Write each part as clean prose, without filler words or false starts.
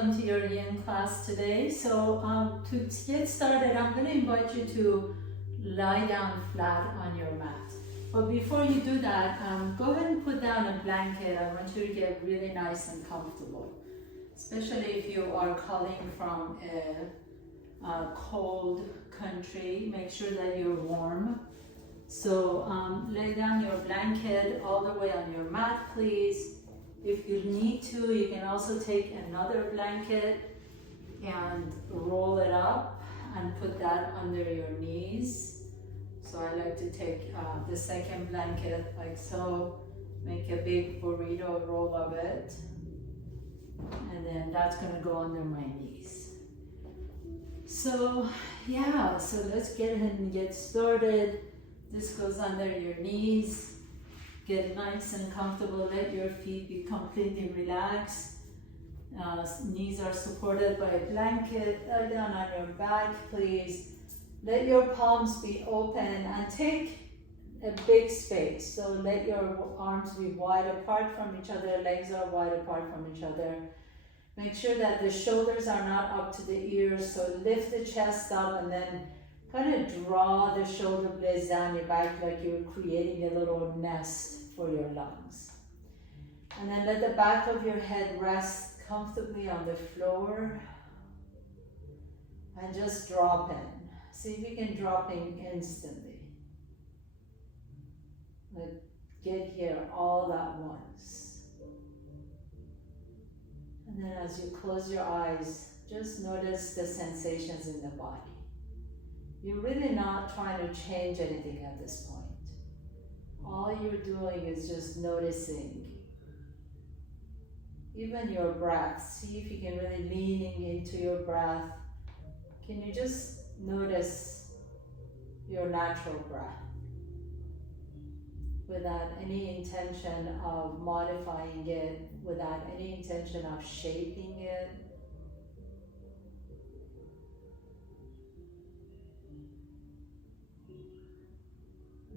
Welcome to your Yin class today. So to get started, I'm going to invite you to lie down flat on your mat. But before you do that, go ahead and put down a blanket. I want you to get really nice and comfortable, especially if you are calling from a cold country. Make sure that you're warm. So lay down your blanket all the way on your mat, please. If you need to, you can also take another blanket and roll it up and put that under your knees. So I like to take the second blanket like so, make a big burrito roll of it, and then that's going to go under my knees. So yeah, so let's get ahead and get started. This goes under your knees. Get nice and comfortable, let your feet be completely relaxed. Knees are supported by a blanket. Lie down on your back, please. Let your palms be open and take a big space. So let your arms be wide apart from each other, legs are wide apart from each other. Make sure that the shoulders are not up to the ears, so lift the chest up and then kind of draw the shoulder blades down your back like you're creating a little nest for your lungs. And then let the back of your head rest comfortably on the floor and just drop in. See if you can drop in instantly. Like get here all at once. And then as you close your eyes, just notice the sensations in the body. You're really not trying to change anything at this point. All you're doing is just noticing. Even your breath, see if you can really lean into your breath. Can you just notice your natural breath without any intention of modifying it, without any intention of shaping it?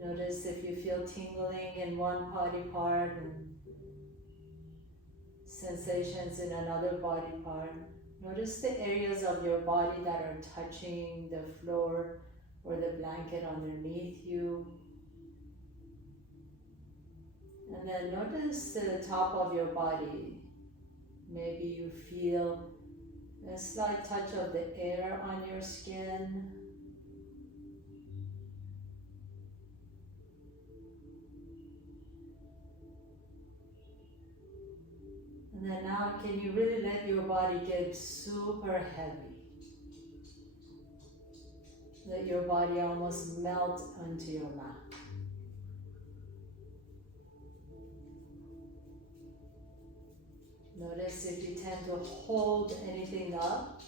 Notice if you feel tingling in one body part and sensations in another body part. Notice the areas of your body that are touching the floor or the blanket underneath you. And then notice the top of your body. Maybe you feel a slight touch of the air on your skin. And then now, can you really let your body get super heavy? Let your body almost melt onto your mat. Notice if you tend to hold anything up.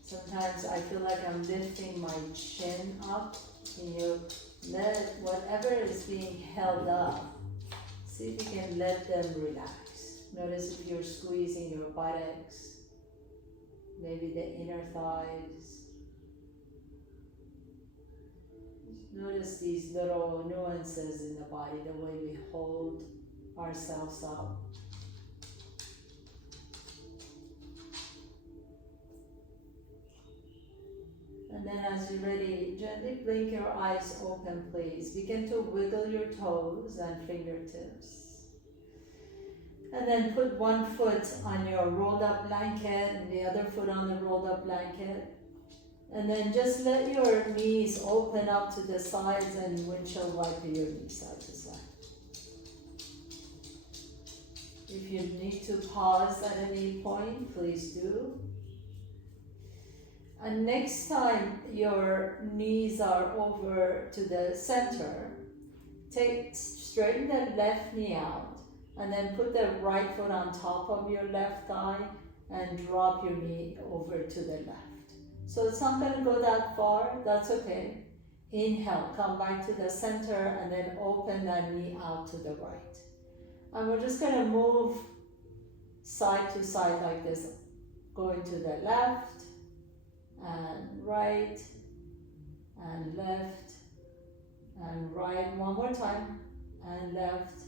Sometimes I feel like I'm lifting my chin up. Can you let whatever is being held up, see if you can let them relax. Notice if you're squeezing your buttocks, maybe the inner thighs. Notice these little nuances in the body, the way we hold ourselves up. And then as you're ready, gently blink your eyes open, please. Begin to wiggle your toes and fingertips. And then put one foot on your rolled up blanket and the other foot on the rolled up blanket. And then just let your knees open up to the sides and windshield wiper your knees side to side. If you need to pause at any point, please do. And next time your knees are over to the center, straighten the left knee out. And then put the right foot on top of your left thigh and drop your knee over to the left. So it's not going to go that far, that's okay. Inhale, come back to the center and then open that knee out to the right. And we're just going to move side to side like this, going to the left and right and left and right. One more time, and left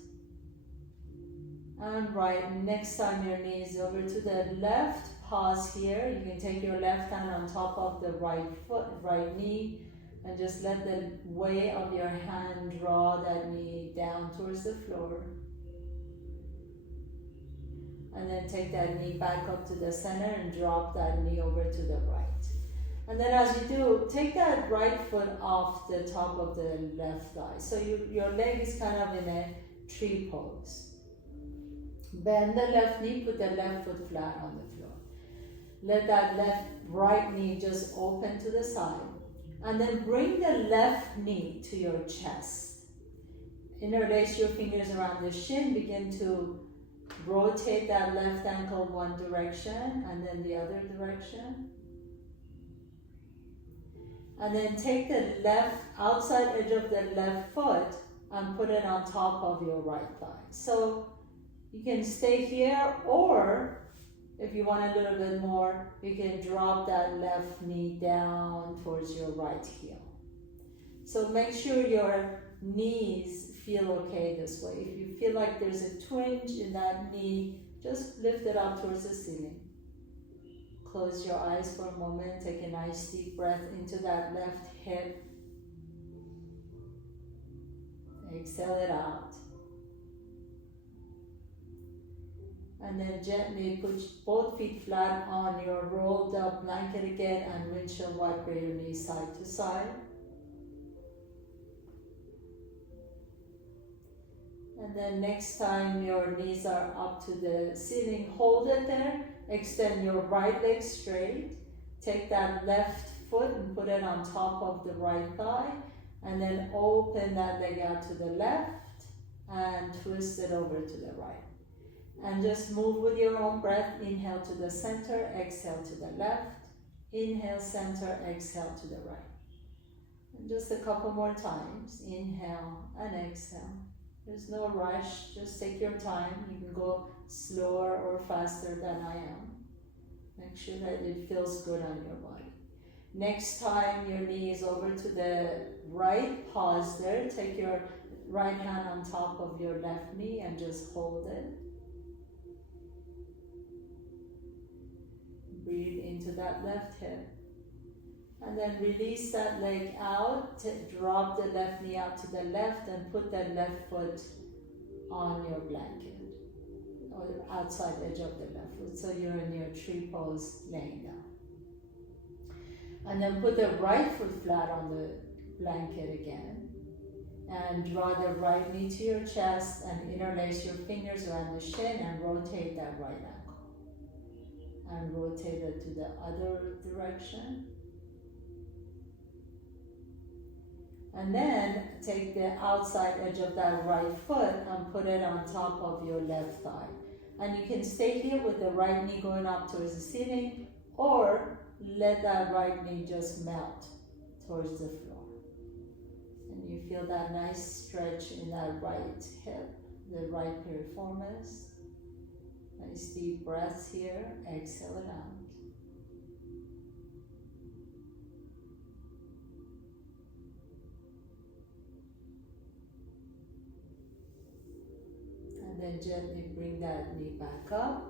and right. Next time your knee is over to the left, pause here. You can take your left hand on top of the right foot, right knee, and just let the weight of your hand draw that knee down towards the floor. And then take that knee back up to the center and drop that knee over to the right. And then as you do, take that right foot off the top of the left thigh. So your leg is kind of in a tree pose. Bend the left knee, put the left foot flat on the floor. Let that right knee just open to the side. And then bring the left knee to your chest. Interlace your fingers around the shin. Begin to rotate that left ankle one direction and then the other direction. And then take the left outside edge of the left foot and put it on top of your right thigh. So you can stay here, or if you want a little bit more, you can drop that left knee down towards your right heel. So make sure your knees feel okay this way. If you feel like there's a twinge in that knee, just lift it up towards the ceiling. Close your eyes for a moment. Take a nice deep breath into that left hip. Exhale it out. And then gently push both feet flat on your rolled up blanket again and windshield wiper your knees side to side. And then next time your knees are up to the ceiling, hold it there. Extend your right leg straight. Take that left foot and put it on top of the right thigh. And then open that leg out to the left and twist it over to the right. And just move with your own breath. Inhale to the center, exhale to the left. Inhale, center, exhale to the right. And just a couple more times. Inhale and exhale. There's no rush, just take your time. You can go slower or faster than I am. Make sure that it feels good on your body. Next time your knee is over to the right, pause there. Take your right hand on top of your left knee and just hold it. Breathe into that left hip. And then release that leg out, drop the left knee out to the left and put that left foot on your blanket or the outside edge of the left foot. So you're in your tree pose laying down. And then put the right foot flat on the blanket again and draw the right knee to your chest and interlace your fingers around the shin and rotate that right ankle. And rotate it to the other direction. And then take the outside edge of that right foot and put it on top of your left thigh. And you can stay here with the right knee going up towards the ceiling, or let that right knee just melt towards the floor. And you feel that nice stretch in that right hip, the right piriformis. Nice deep breaths here. Exhale it out. And then gently bring that knee back up.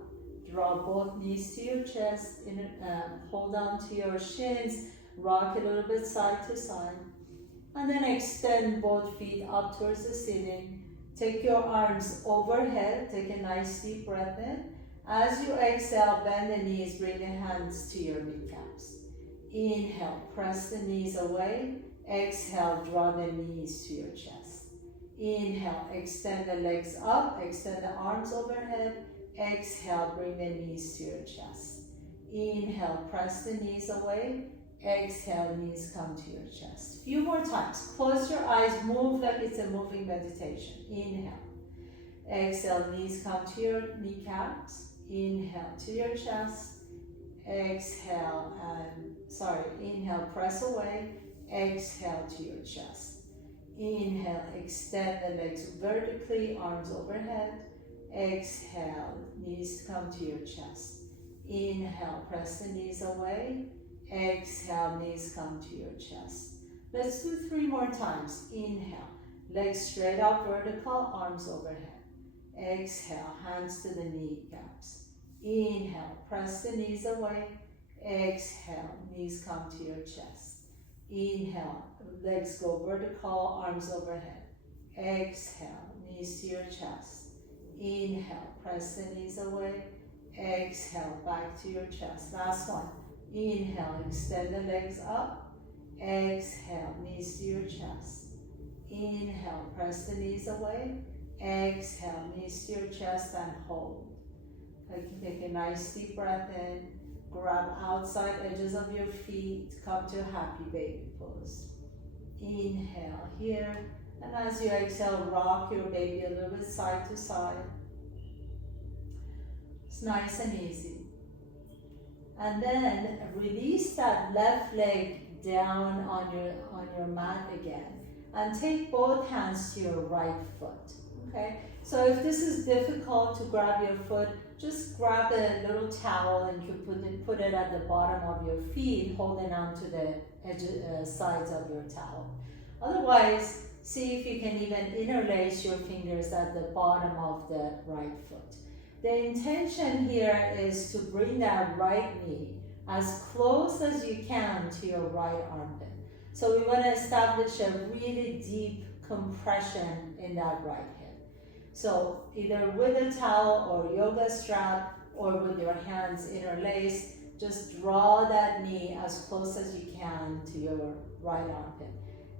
Draw both knees to your chest. Hold on to your shins. Rock a little bit side to side. And then extend both feet up towards the ceiling. Take your arms overhead. Take a nice deep breath in. As you exhale, bend the knees. Bring the hands to your kneecaps. Inhale, press the knees away. Exhale, draw the knees to your chest. Inhale, extend the legs up, extend the arms overhead. Exhale, bring the knees to your chest. Inhale, press the knees away. Exhale, knees come to your chest. Few more times. Close your eyes, move like it's a moving meditation. Inhale. Exhale, knees come to your kneecaps. Inhale to your chest. Exhale, inhale, press away. Exhale to your chest. Inhale, extend the legs vertically, arms overhead. Exhale, knees come to your chest. Inhale, press the knees away. Exhale, knees come to your chest. Let's do 3 more times. Inhale, legs straight up vertical, arms overhead. Exhale, hands to the kneecaps. Inhale, press the knees away. Exhale, knees come to your chest. Inhale, legs go vertical, arms overhead. Exhale, knees to your chest. Inhale, press the knees away. Exhale, back to your chest. Last one. Inhale, extend the legs up. Exhale, knees to your chest. Inhale, press the knees away. Exhale, knees to your chest and hold. Take a nice deep breath in. Grab outside edges of your feet. Come to happy baby pose. Inhale here. And as you exhale, rock your baby a little bit side to side. It's nice and easy. And then release that left leg down on your mat again. And take both hands to your right foot. Okay? So if this is difficult to grab your foot, just grab a little towel and you put it at the bottom of your feet, holding on to the sides of your towel. Otherwise, see if you can even interlace your fingers at the bottom of the right foot. The intention here is to bring that right knee as close as you can to your right armpit. So we want to establish a really deep compression in that right hip. So either with a towel or yoga strap or with your hands interlaced, just draw that knee as close as you can to your right armpit.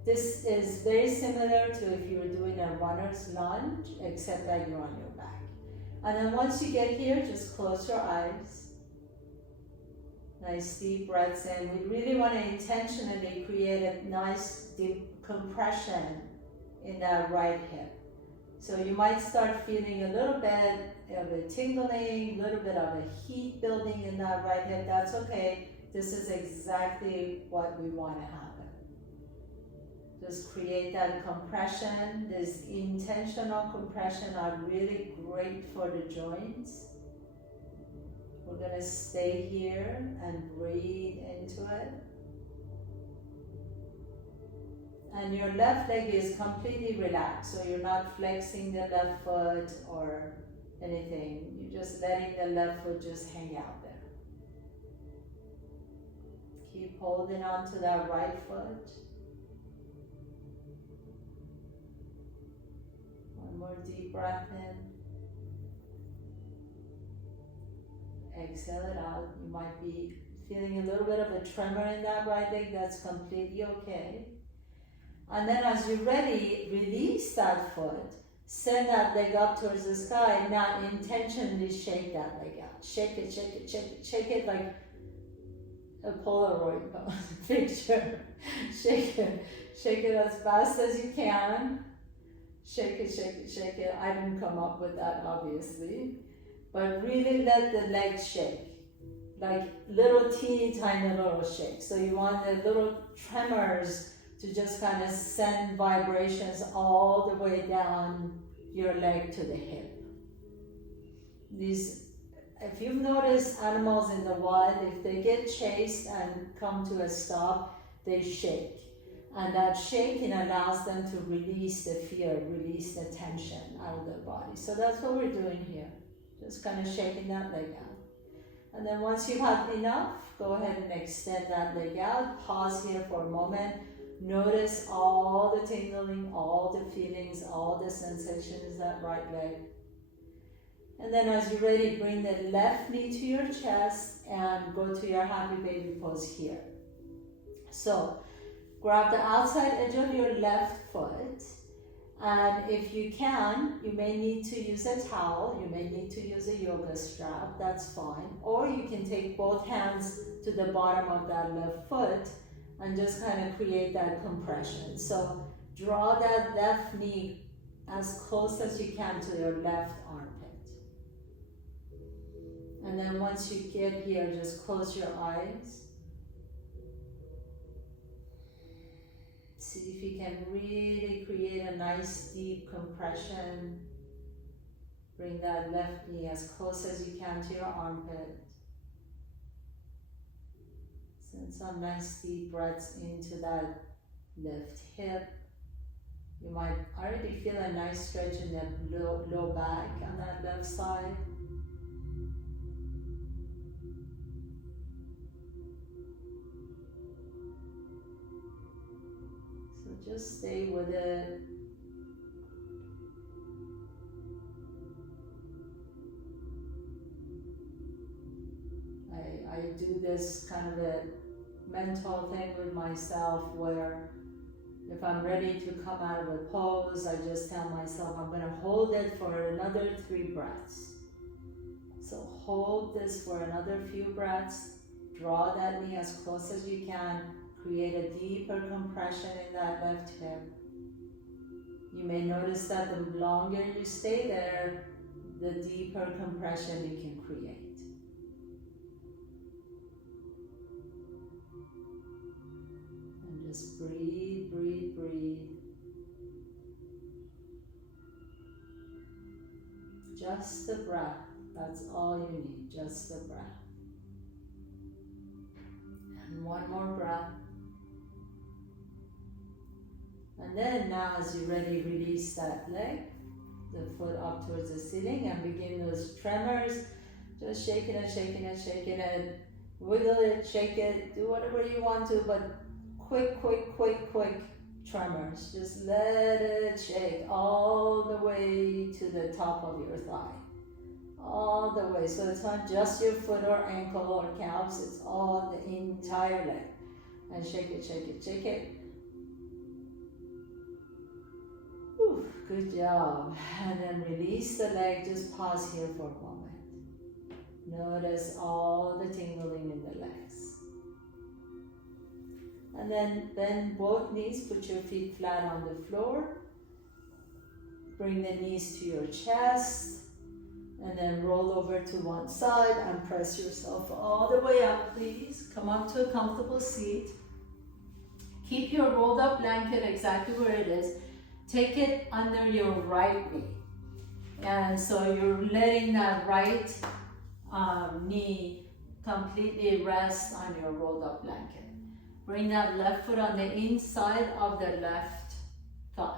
This is very similar to if you were doing a runner's lunge, except that you're on your back. And then once you get here, just close your eyes. Nice deep breaths in. We really want to intentionally create a nice deep compression in that right hip. So you might start feeling a little bit of a tingling, a little bit of a heat building in that right hip. That's okay. This is exactly what we want to happen. Just create that compression. This intentional compression are really great for the joints. We're going to stay here and breathe into it. And your left leg is completely relaxed, so you're not flexing the left foot or anything. You're just letting the left foot just hang out there. Keep holding on to that right foot. One more deep breath in. Exhale it out. You might be feeling a little bit of a tremor in that right leg. That's completely okay. And then as you're ready, release that foot. Send that leg up towards the sky. Now intentionally shake that leg out. Shake it, shake it, shake it. Shake it like a Polaroid picture. Shake it. Shake it as fast as you can. Shake it, shake it, shake it. I didn't come up with that, obviously. But really let the legs shake. Like little teeny tiny little shakes. So you want the little tremors to just kind of send vibrations all the way down your leg to the hip. These, if you've noticed animals in the wild, if they get chased and come to a stop, they shake. And that shaking allows them to release the fear, release the tension out of their body. So that's what we're doing here. Just kind of shaking that leg out. And then once you have enough, go ahead and extend that leg out. Pause here for a moment. Notice all the tingling, all the feelings, all the sensations, that right leg. And then as you're ready, bring the left knee to your chest and go to your happy baby pose here. So grab the outside edge of your left foot. And if you can, you may need to use a towel, you may need to use a yoga strap, that's fine. Or you can take both hands to the bottom of that left foot and just kind of create that compression. So draw that left knee as close as you can to your left armpit. And then once you get here, just close your eyes. See if you can really create a nice deep compression. Bring that left knee as close as you can to your armpit. Send some nice deep breaths into that left hip. You might already feel a nice stretch in the low back on that left side. Just stay with it. I do this kind of a mental thing with myself where if I'm ready to come out of a pose, I just tell myself I'm going to hold it for another 3 breaths. So hold this for another few breaths. Draw that knee as close as you can. Create a deeper compression in that left hip. You may notice that the longer you stay there, the deeper compression you can create. And just breathe, breathe, breathe. Just the breath. That's all you need, just the breath. And one more breath. And then now as you're ready, release that leg, the foot up towards the ceiling, and begin those tremors. Just shaking it, shaking it, shaking it. Wiggle it, shake it, do whatever you want to, but quick, quick, quick, quick tremors. Just let it shake all the way to the top of your thigh. All the way. So it's not just your foot or ankle or calves, it's all the entire leg. And shake it, shake it, shake it. Whew, good job. And then release the leg. Just pause here for a moment. Notice all the tingling in the legs. And then bend both knees. Put your feet flat on the floor. Bring the knees to your chest. And then roll over to one side and press yourself all the way up, please. Come up to a comfortable seat. Keep your rolled up blanket exactly where it is. Take it under your right knee. And so you're letting that right knee completely rest on your rolled up blanket. Bring that left foot on the inside of the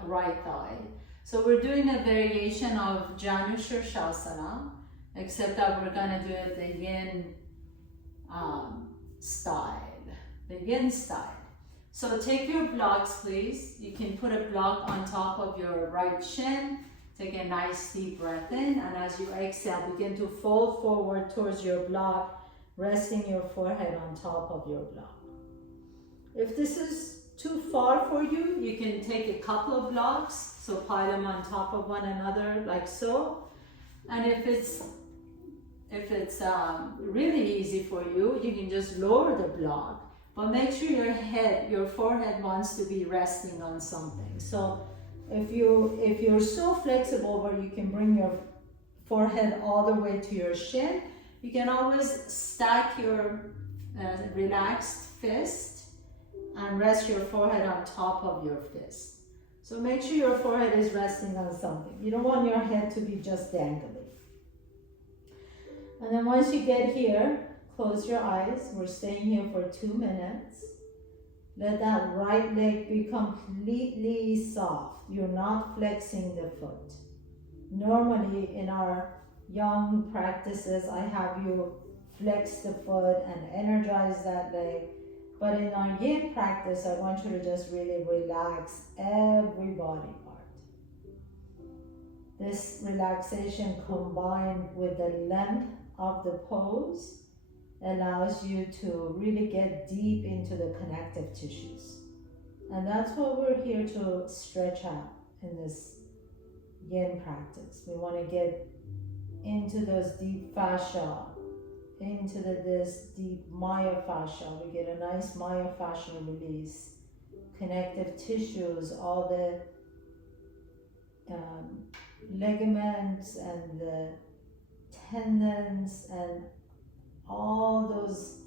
right thigh. So we're doing a variation of Janushirshasana, except that we're going to do it the Yin style. The Yin style. So take your blocks, please. You can put a block on top of your right shin. Take a nice deep breath in, and as you exhale, begin to fold forward towards your block, resting your forehead on top of your block. If this is too far for you, you can take a couple of blocks, so pile them on top of one another like so. And if it's really easy for you, you can just lower the block, but make sure your forehead wants to be resting on something. So if you're so flexible where you can bring your forehead all the way to your shin, you can always stack your relaxed fist and rest your forehead on top of your fist. So make sure your forehead is resting on something. You don't want your head to be just dangling. And then once you get here, close your eyes. We're staying here for 2 minutes. Let that right leg be completely soft. You're not flexing the foot. Normally in our young practices, I have you flex the foot and energize that leg. But in our Yin practice, I want you to just really relax every body part. This relaxation combined with the length of the pose allows you to really get deep into the connective tissues. And that's what we're here to stretch out in this Yin practice. We want to get into those deep fascia, into this deep myofascia. We get a nice myofascial release. Connective tissues, all the ligaments and the tendons and all those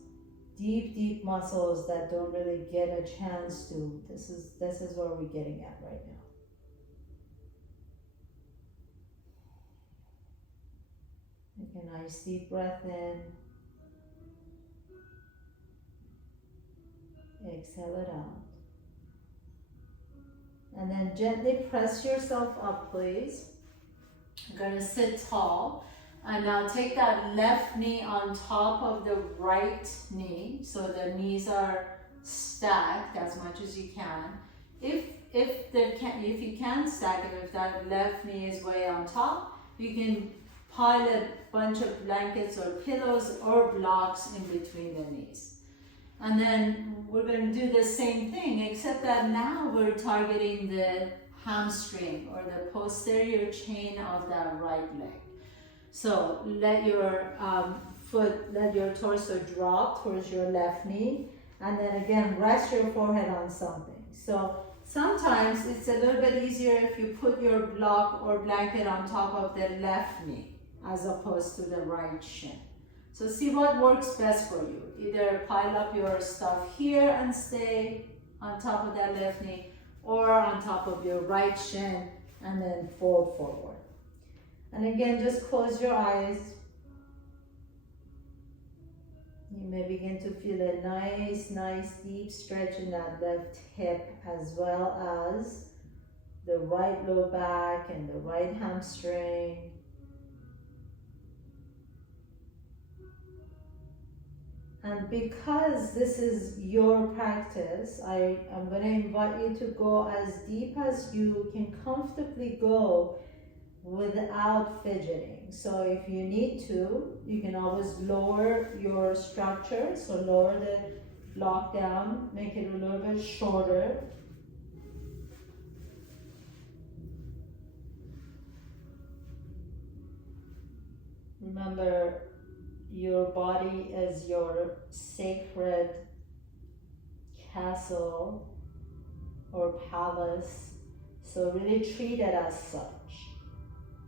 deep muscles that don't really get a chance to. This is where we're getting at right now. Take a nice deep breath in. Exhale it out. And then gently press yourself up, please. You're going to sit tall. And now take that left knee on top of the right knee. So the knees are stacked as much as you can. if you can stack it, if that left knee is way on top, you can pile a bunch of blankets or pillows or blocks in between the knees. And then we're going to do the same thing, except that now we're targeting the hamstring or the posterior chain of that right leg. So let your let your torso drop towards your left knee, and then again rest your forehead on something. So sometimes it's a little bit easier if you put your block or blanket on top of the left knee as opposed to the right shin. So see what works best for you. Either pile up your stuff here and stay on top of that left knee, or on top of your right shin and then fold forward. And again, just close your eyes. You may begin to feel a nice deep stretch in that left hip, as well as the right low back and the right hamstring. And because this is your practice, I am going to invite you to go as deep as you can comfortably go without fidgeting. So if you need to, you can always lower your structure. So lower the block down, make it a little bit shorter. Remember, your body is your sacred castle or palace, so really treat it as such.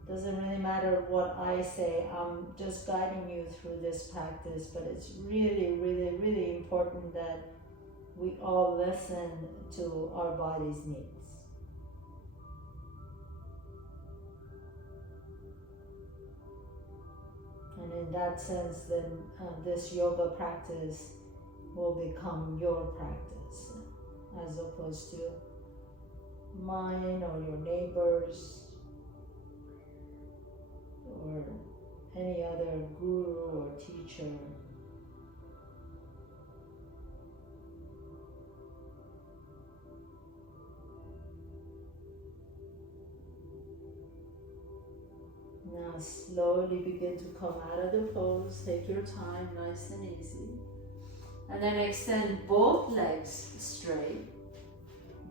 Doesn't really matter what I say, I'm just guiding you through this practice, but it's really important that we all listen to our body's needs. And in that sense, then this yoga practice will become your practice, as opposed to mine or your neighbors or any other guru or teacher. Now slowly begin to come out of the pose. Take your time, nice and easy. And then extend both legs straight.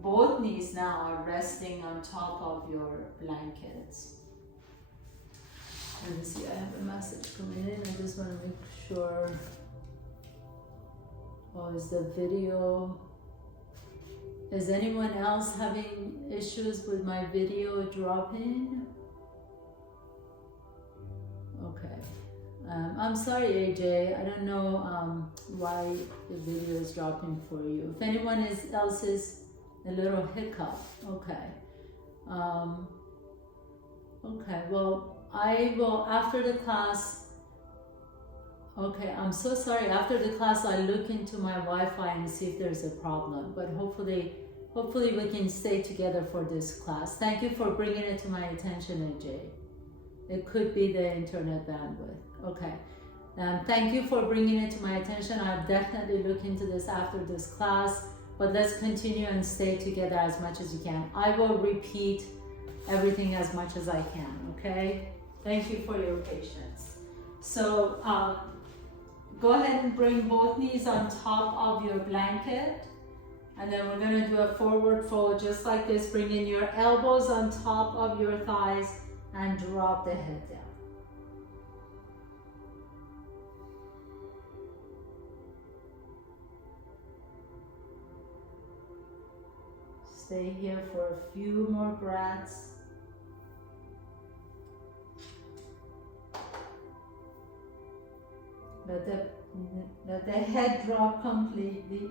Both knees now are resting on top of your blankets. Let me see, I have a message coming in. I just want to make sure. Oh, is the video... Is anyone else having issues with my video dropping? Okay. I'm sorry, AJ. I don't know why the video is dropping for you. If anyone else is a little hiccup, okay. Okay, well, I will, after the class, okay, I'm so sorry. After the class, I'll look into my Wi-Fi and see if there's a problem. But hopefully we can stay together for this class. Thank you for bringing it to my attention, AJ. It could be the internet bandwidth. Okay. Thank you for bringing it to my attention. I'll definitely look into this after this class. But let's continue and stay together as much as you can. I will repeat everything as much as I can, okay? Thank you for your patience. So go ahead and bring both knees on top of your blanket. And then we're gonna do a forward fold just like this. Bring in your elbows on top of your thighs and drop the head down. Stay here for a few more breaths. Let the head drop completely.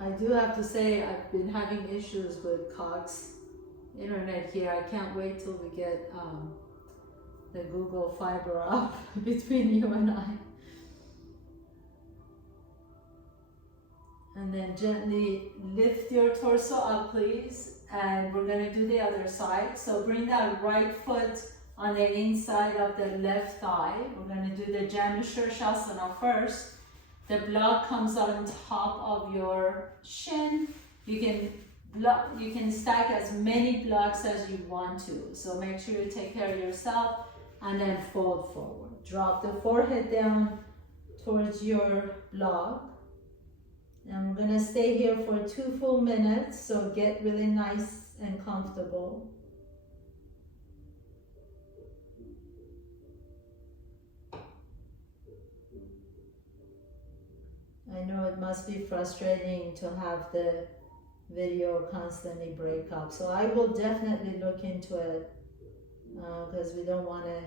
I do have to say I've been having issues with Cox internet here. I can't wait till we get the Google fiber up between you and I. And then gently lift your torso up, please. and we're going to do the other side. So bring that right foot on the inside of the left thigh. We're going to do the Janu Shirshasana first. The block comes on top of your shin. You can stack as many blocks as you want to. So make sure you take care of yourself and then fold forward. Drop the forehead down towards your block. And we're gonna stay here for 2 full minutes, so get really nice and comfortable. I know it must be frustrating to have the video constantly break up, so I will definitely look into it because we don't want to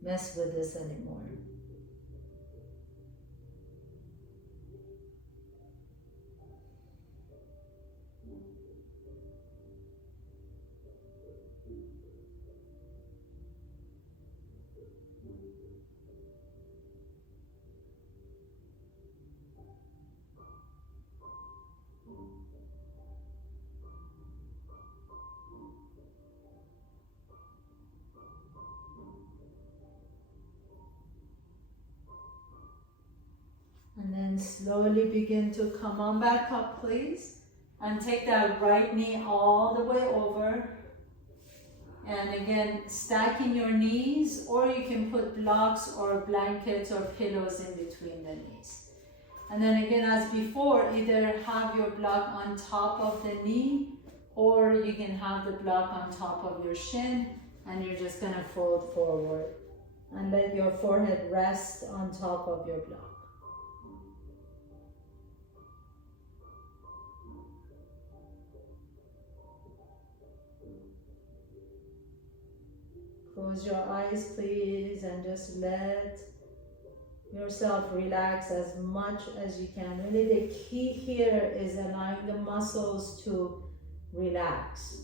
mess with this anymore. And then slowly begin to come on back up, please. And take that right knee all the way over. And again, stacking your knees, or you can put blocks or blankets or pillows in between the knees. And then again, as before, either have your block on top of the knee, or you can have the block on top of your shin, and you're just gonna fold forward and let your forehead rest on top of your block. Close your eyes, please, and just let yourself relax as much as you can. Really, the key here is allowing the muscles to relax.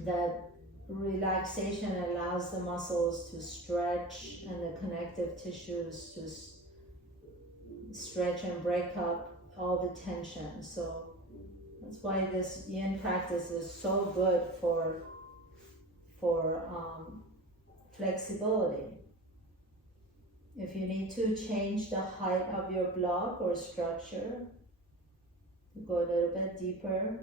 That relaxation allows the muscles to stretch and the connective tissues to stretch and break up all the tension. So that's why this yin practice is so good for flexibility. If you need to change the height of your block or structure, go a little bit deeper.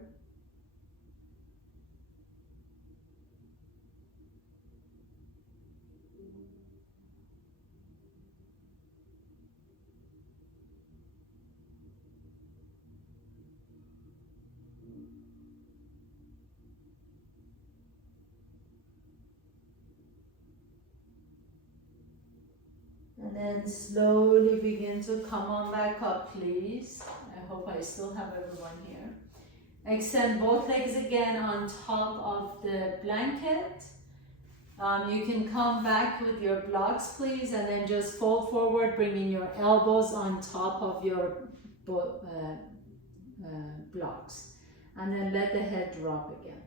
And then slowly begin to come on back up, please. I hope I still have everyone here. Extend both legs again on top of the blanket. You can come back with your blocks, please, and then just fold forward, bringing your elbows on top of your blocks. And then let the head drop again.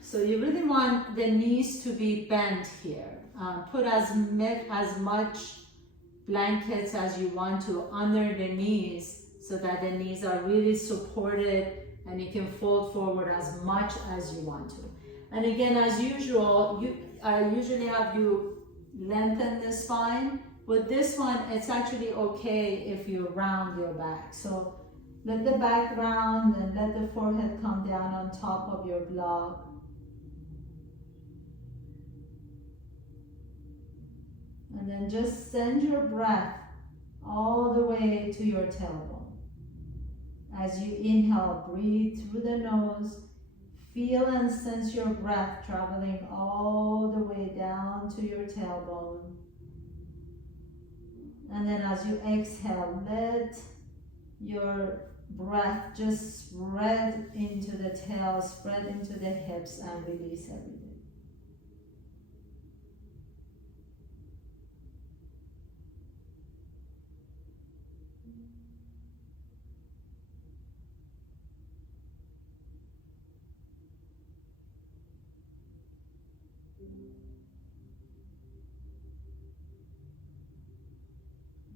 So you really want the knees to be bent here. Put as much blankets as you want to under the knees so that the knees are really supported and you can fold forward as much as you want to. And again, as usual, I usually have you lengthen the spine. With this one, it's actually okay if you round your back. So let the back round and let the forehead come down on top of your block. And then just send your breath all the way to your tailbone. As you inhale, breathe through the nose. Feel and sense your breath traveling all the way down to your tailbone. And then as you exhale, let your breath just spread into the tail, spread into the hips, and release everything.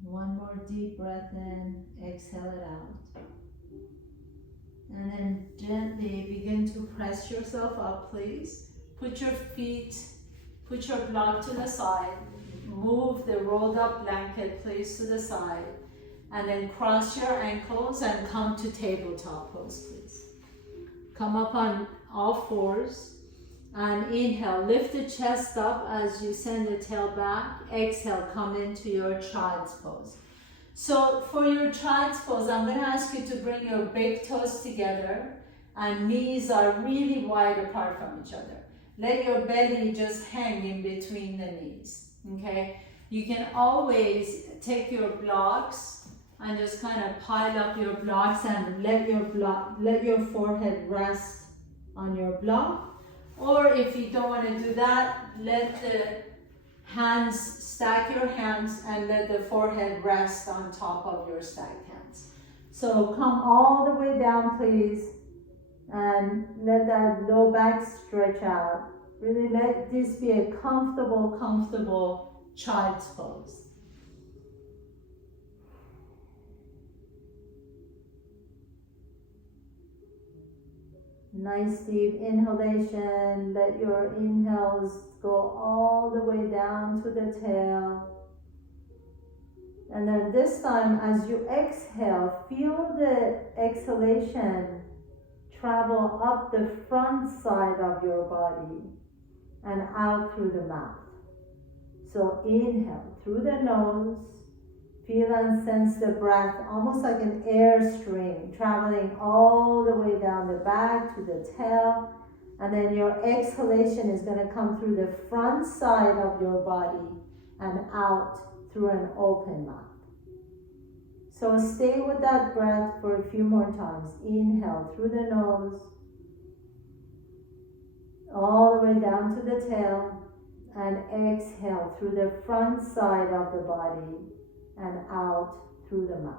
One more deep breath in, exhale it out. And then gently begin to press yourself up, please. Put your block to the side. Move the rolled up blanket, please, to the side. And then cross your ankles and come to tabletop pose, please. Come up on all fours. And inhale, lift the chest up as you send the tail back. Exhale, come into your child's pose. So for your child's pose, I'm going to ask you to bring your big toes together and knees are really wide apart from each other. Let your belly just hang in between the knees, okay? You can always take your blocks and just kind of pile up your blocks and let your forehead rest on your block. Or if you don't want to do that, let the hands, stack your hands and let the forehead rest on top of your stacked hands. So come all the way down, please, and let that low back stretch out. Really let this be a comfortable child's pose. Nice deep inhalation. Let your inhales go all the way down to the tail. And then this time, as you exhale, feel the exhalation travel up the front side of your body and out through the mouth. So inhale through the nose. Feel and sense the breath almost like an airstream traveling all the way down the back to the tail. And then your exhalation is going to come through the front side of your body and out through an open mouth. So stay with that breath for a few more times. Inhale through the nose, all the way down to the tail, and exhale through the front side of the body and out through the mouth.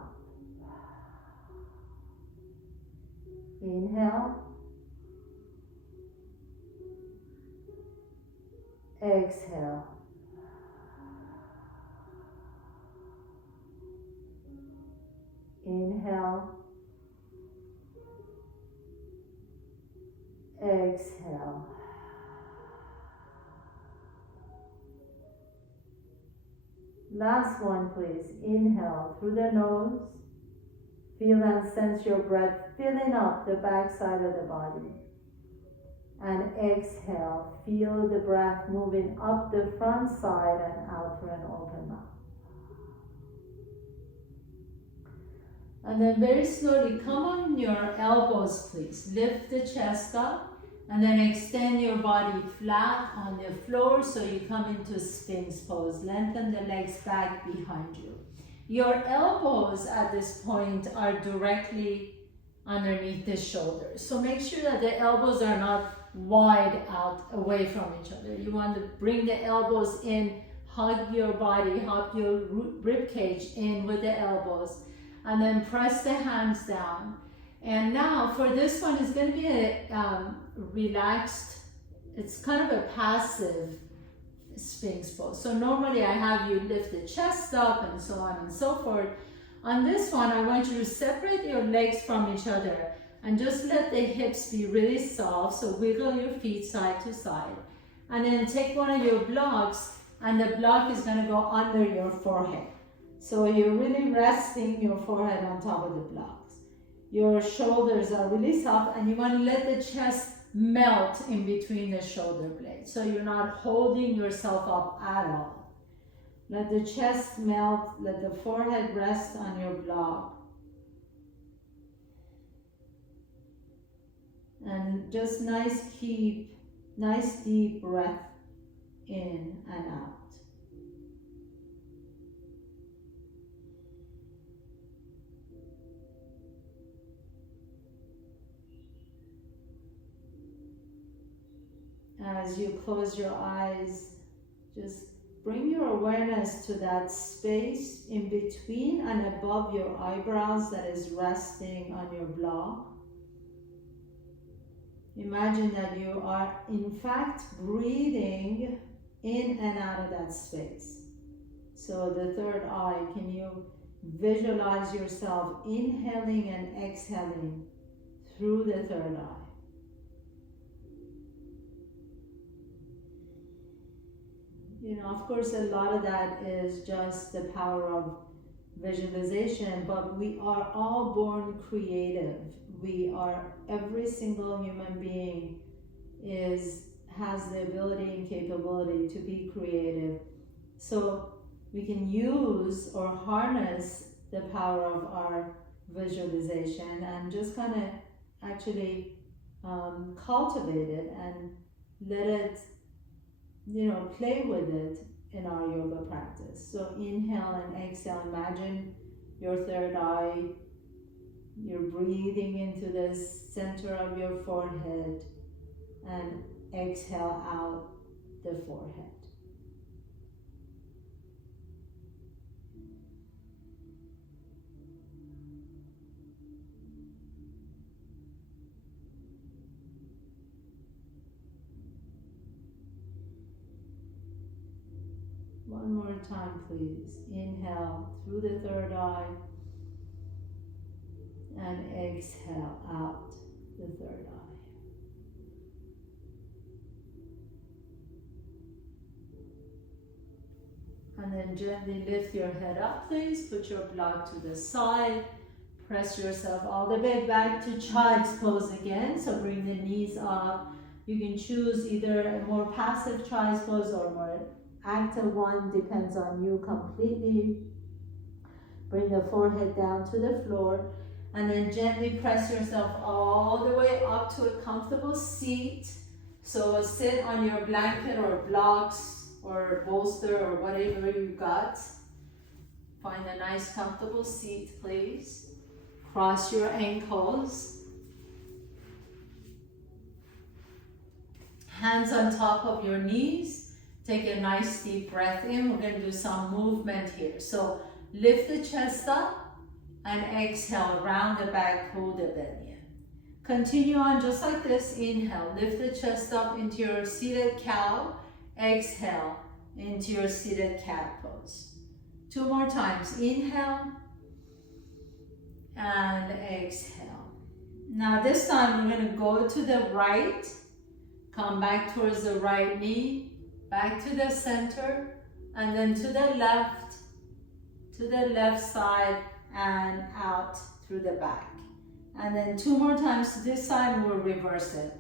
Inhale. Exhale. Inhale. Exhale. Last one, please. Inhale through the nose. Feel and sense your breath filling up the back side of the body. And exhale. Feel the breath moving up the front side and out through an open mouth. And then very slowly come on your elbows, please. Lift the chest up. And then extend your body flat on the floor so you come into Sphinx pose. Lengthen the legs back behind you. Your elbows at this point are directly underneath the shoulders. So make sure that the elbows are not wide out away from each other. You want to bring the elbows in, hug your body, hug your rib cage in with the elbows, and then press the hands down. And now for this one, it's going to be a relaxed, it's kind of a passive Sphinx pose. So normally I have you lift the chest up and so on and so forth. On this one, I want you to separate your legs from each other and just let the hips be really soft. So wiggle your feet side to side. And then take one of your blocks and the block is going to go under your forehead. So you're really resting your forehead on top of the blocks. Your shoulders are really soft and you want to let the chest melt in between the shoulder blades. So you're not holding yourself up at all. Let the chest melt, let the forehead rest on your block. And just nice deep breath in and out. As you close your eyes, just bring your awareness to that space in between and above your eyebrows that is resting on your block. Imagine that you are in fact breathing in and out of that space. So the third eye, can you visualize yourself inhaling and exhaling through the third eye. You know, of course, a lot of that is just the power of visualization, but we are all born creative. Every single human being has the ability and capability to be creative. So we can use or harness the power of our visualization and just kind of actually cultivate it and let it, play with it in our yoga practice. So inhale and exhale. Imagine your third eye. You're breathing into the center of your forehead and exhale out the forehead. One more time, please. Inhale through the third eye and exhale out the third eye. And then gently lift your head up, please. Put your block to the side. Press yourself all the way back to child's pose again. So bring the knees up. You can choose either a more passive child's pose or more active one, depends on you completely. Bring the forehead down to the floor and then gently press yourself all the way up to a comfortable seat. So sit on your blanket or blocks or bolster or whatever you got. Find a nice comfortable seat, please. Cross your ankles. Hands on top of your knees. Take a nice deep breath in. We're going to do some movement here. So lift the chest up and exhale, round the back, pull the belly in. Continue on just like this. Inhale, lift the chest up into your seated cow. Exhale into your seated cat pose. 2 more times. Inhale and exhale. Now this time we're going to go to the right. Come back towards the right knee. Back to the center, and then to the left side, and out through the back. And then 2 more times. This side we'll reverse it.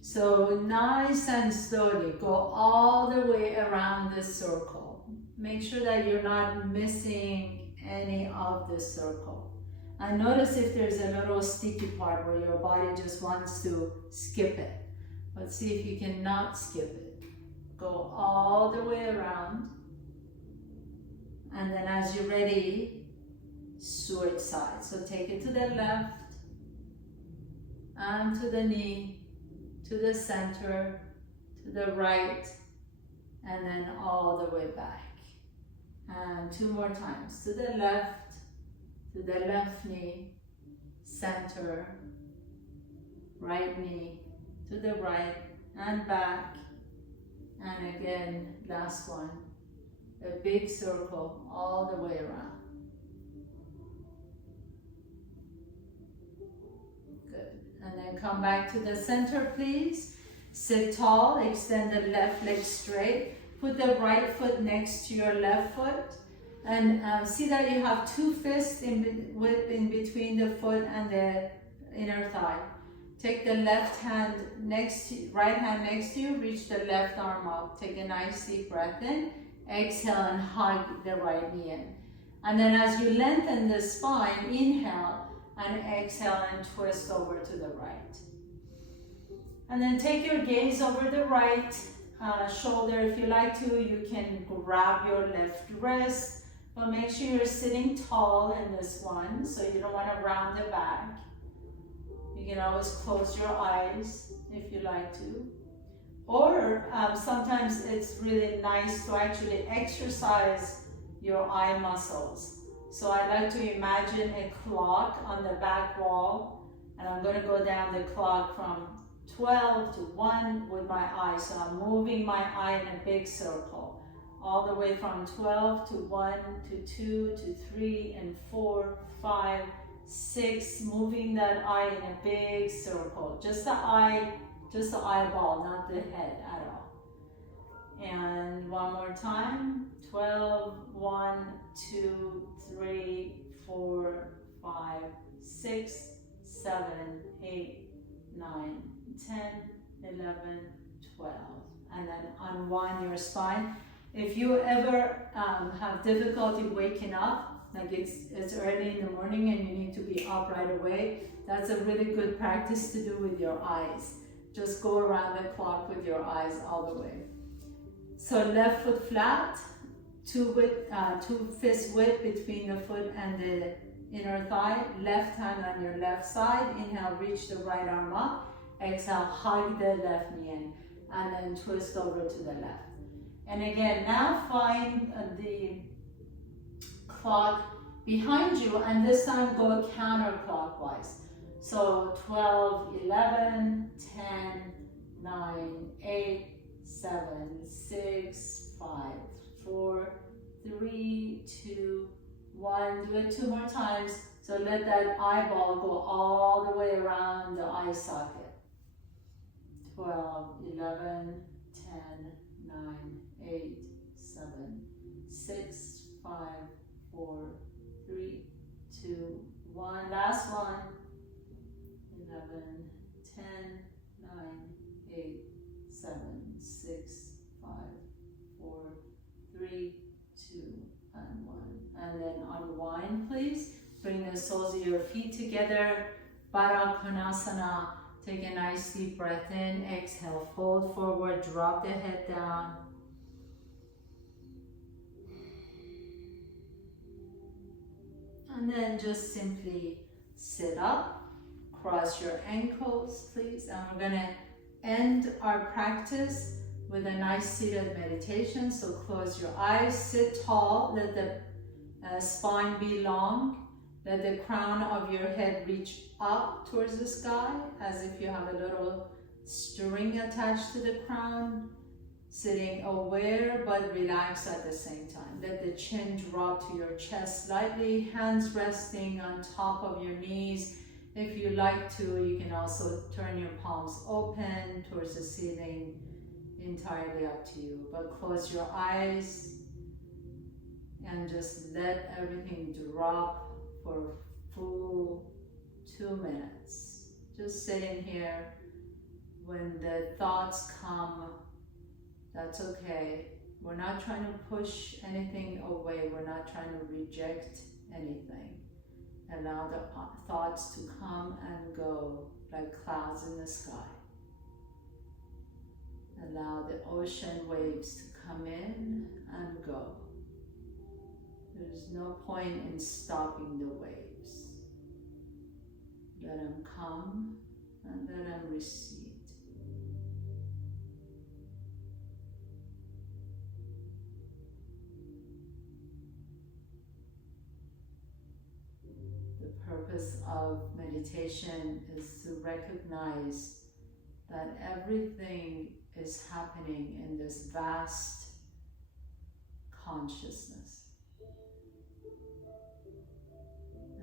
So nice and slowly go all the way around the circle. Make sure that you're not missing any of the circle. And notice if there's a little sticky part where your body just wants to skip it. But see if you can not skip it. Go all the way around. And then as you're ready, switch sides. So take it to the left and to the knee, to the center, to the right, and then all the way back. And 2 more times. To the left knee, center, right knee, to the right, and back. And again, last one, a big circle all the way around. Good. And then come back to the center, please. Sit tall, extend the left leg straight. Put the right foot next to your left foot. And see that you have 2 fists in between the foot and the inner thigh. Take the left hand right hand next to you, reach the left arm up. Take a nice deep breath in. Exhale and hug the right knee in. And then as you lengthen the spine, inhale and exhale and twist over to the right. And then take your gaze over the right shoulder. If you like to, you can grab your left wrist, but make sure you're sitting tall in this one, so you don't want to round the back. You can always close your eyes if you like to. Or sometimes it's really nice to actually exercise your eye muscles. So I like to imagine a clock on the back wall, and I'm going to go down the clock from 12 to 1 with my eye. So I'm moving my eye in a big circle, all the way from 12 to 1 to 2 to 3 and 4, 5, 6, moving that eye in a big circle. Just the eye, just the eyeball, not the head at all. And one more time. 12, 1, 2, 3, 4, 5, 6, 7, 8, 9, 10, 11, 12. And then unwind your spine. If you ever have difficulty waking up, like it's early in the morning and you need to be up right away, that's a really good practice to do with your eyes. Just go around the clock with your eyes all the way. So left foot flat, two fist width between the foot and the inner thigh. Left hand on your left side. Inhale, reach the right arm up. Exhale, hug the left knee in. And then twist over to the left. And again, now find the clock behind you, and this time go counterclockwise. So 12, 11, 10, 9, 8, 7, 6, 5, 4, 3, 2, 1. Do it 2 more times. So let that eyeball go all the way around the eye socket. 12, 11, 10, 9, 8, 7, 6, 5, 4, 3, 2, 1. Last one. 11, 10, 9, 8, 7, 6, 5, 4, 3, 2, and 1. And then unwind, please. Bring the soles of your feet together. Baddha Konasana. Take a nice deep breath in. Exhale, fold forward, drop the head down. And then just simply sit up. Cross your ankles, please. And we're gonna end our practice with a nice seated meditation. So close your eyes, sit tall, let the spine be long. Let the crown of your head reach up towards the sky as if you have a little string attached to the crown. Sitting aware but relaxed at the same time. Let the chin drop to your chest slightly, hands resting on top of your knees. If you like to, you can also turn your palms open towards the ceiling, entirely up to you. But close your eyes and just let everything drop for a full 2 minutes. Just sitting here. When the thoughts come, that's okay. We're not trying to push anything away. We're not trying to reject anything. Allow the thoughts to come and go like clouds in the sky. Allow the ocean waves to come in and go. There's no point in stopping the waves. Let them come and let them recede. The purpose of meditation is to recognize that everything is happening in this vast consciousness.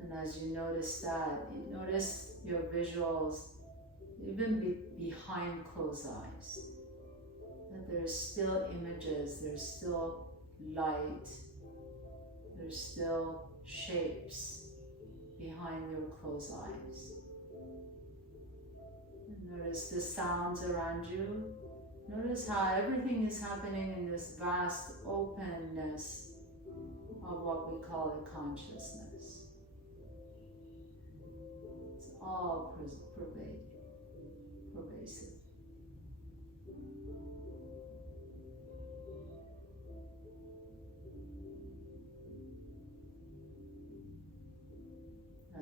And as you notice that, you notice your visuals even behind closed eyes. That there's still images, there's still light, there's still shapes behind your closed eyes. And notice the sounds around you. Notice how everything is happening in this vast openness of what we call a consciousness. It's all pervasive.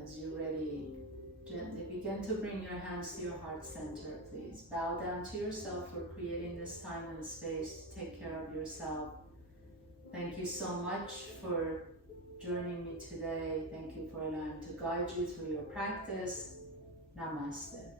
As you're ready, gently begin to bring your hands to your heart center, please. Bow down to yourself for creating this time and space to take care of yourself. Thank you so much for joining me today. Thank you for allowing me to guide you through your practice. Namaste.